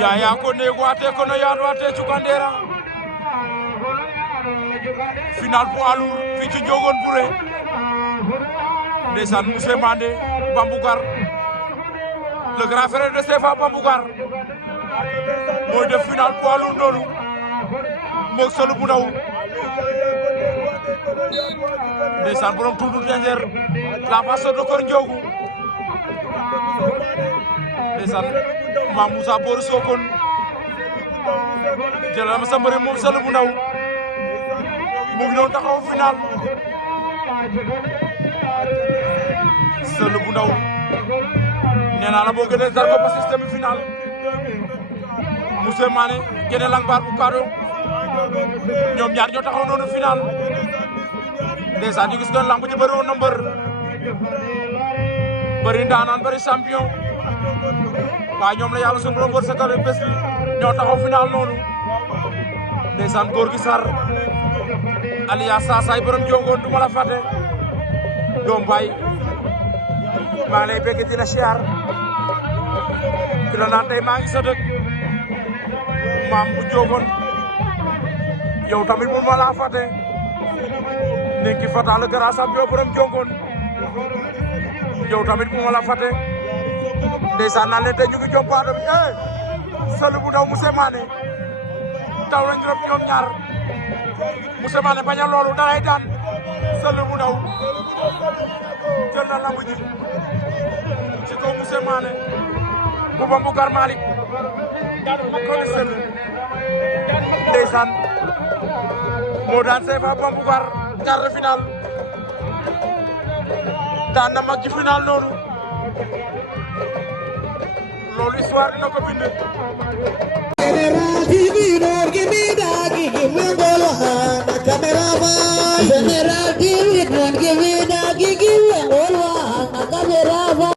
Yaya ko negwate kono yaadwate cukandera final poids lourd fii ci Ndiogone Bouré ndeysaan Moussé Mandé Bambougar le grand frère de Stefa Bambougar mooy def final poids lourd noonu moog Sëlu bu ndaw ndeysaan borom Tundu Denjer la face de Kor Ndiogou ndeysaan Mame Moussa Bory Sokone jëlal ma sa mbëri moom Sëlu bu ndaw mu ngi doon taxaw final Sëlu bu ndaw nee naa la boo gënee Zarko ba système final Moussé Mané gënee Langbar bu Kado ñoom ñaar ñoo taxaw noonu final ndeysaan ñu gis doon lamb ji bëri woon na mbër bëri ndaanaan bëri champion waaye ñoom la yàlla suñu borom wër sa kër bés bi ñoo taxaw final noonu ndeysaan góor gi Sarr alias Saasay borom Ndiogone du ma la fàtte doom baay maa ngi lay bëgg di la siyaar di la naan tey maa ngi sa dëkk maam bu Ndiogone yow tamit mun ma laa fàtte ninki fata le grand champion borom Ndiogone yow tamit mun ma la fàtte ndeysaan naan leen tey ñu ngi jom paado bi Sëlu bu ndaw Moussé Mané taw nañ trop ñoom ñaar Moussé Mané bañ a loolu dalay daan Sëlu bu ndaw jël na lamb ji ci kaw Moussé Mané bu Bambougar Malick ko ni Sëlu ndeysaan moo daan Stefa Bambougar quart de finale daan na mag ci finale noonu loolu histoire dina ko bind General TV, don't give me that,